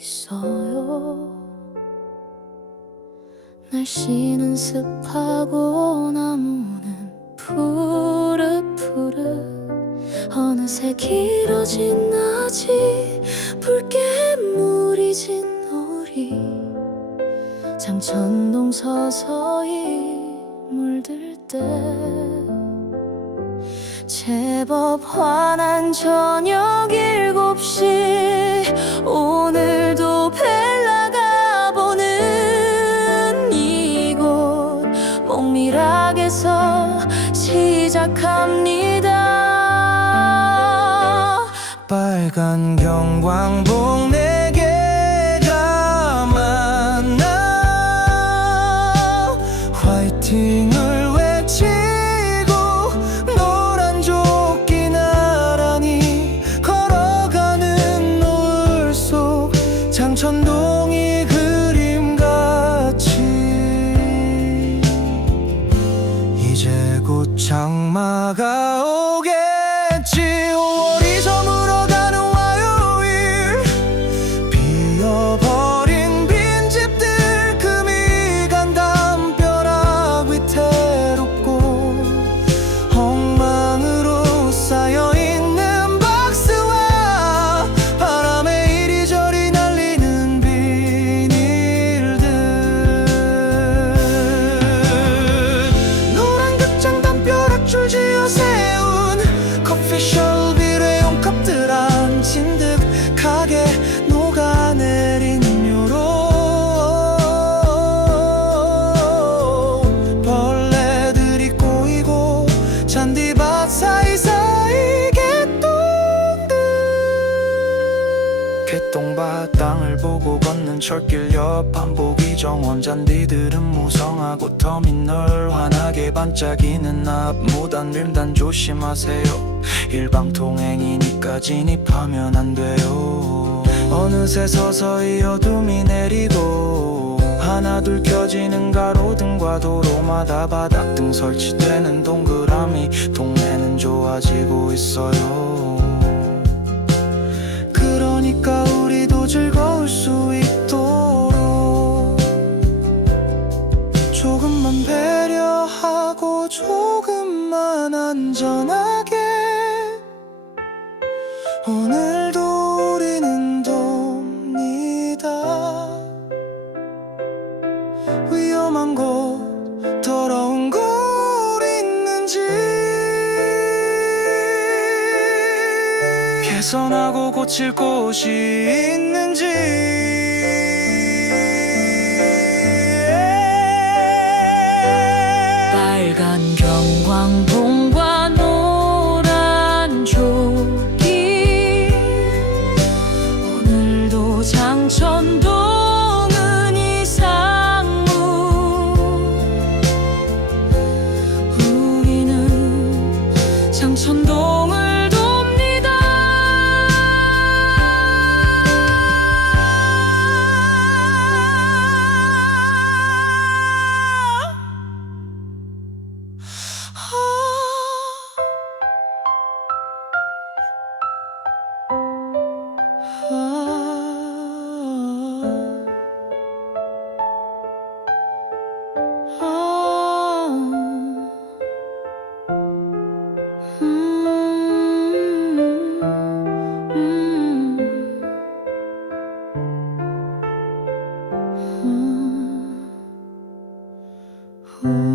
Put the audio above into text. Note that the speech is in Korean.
있어요. 날씨는 습하고 나무는 푸릇푸릇 어느새 길어진 낮이 붉게 물이 진 노을이 장천동 서서히 물들 때 제법 환한 저녁 몽밀학에서 시작합니다. 빨간 경광봉 네 개가 만나. 화이팅을 외치고 노란 조끼 나란히 걸어가는 노을 속 장천동이 그 장마가 잔디밭 사이사이 개똥들. 개똥밭 땅을 보고 걷는 철길 옆 반복이 정원 잔디들은 무성하고 터미널 환하게 반짝이는 앞 무단 횡단 조심하세요. 일방통행이니까 진입하면 안 돼요. 어느새 서서히 어둠이 내리고 하나둘 켜지는 가로등과 도로마다 바닥등 설치되는 동그라미. 동네는 좋아지고 있어요. 그러니까 우리도 즐거울 수 있도록 조금만 배려하고 조금만 안전하게 개선하고 고칠 곳이 있는지 home.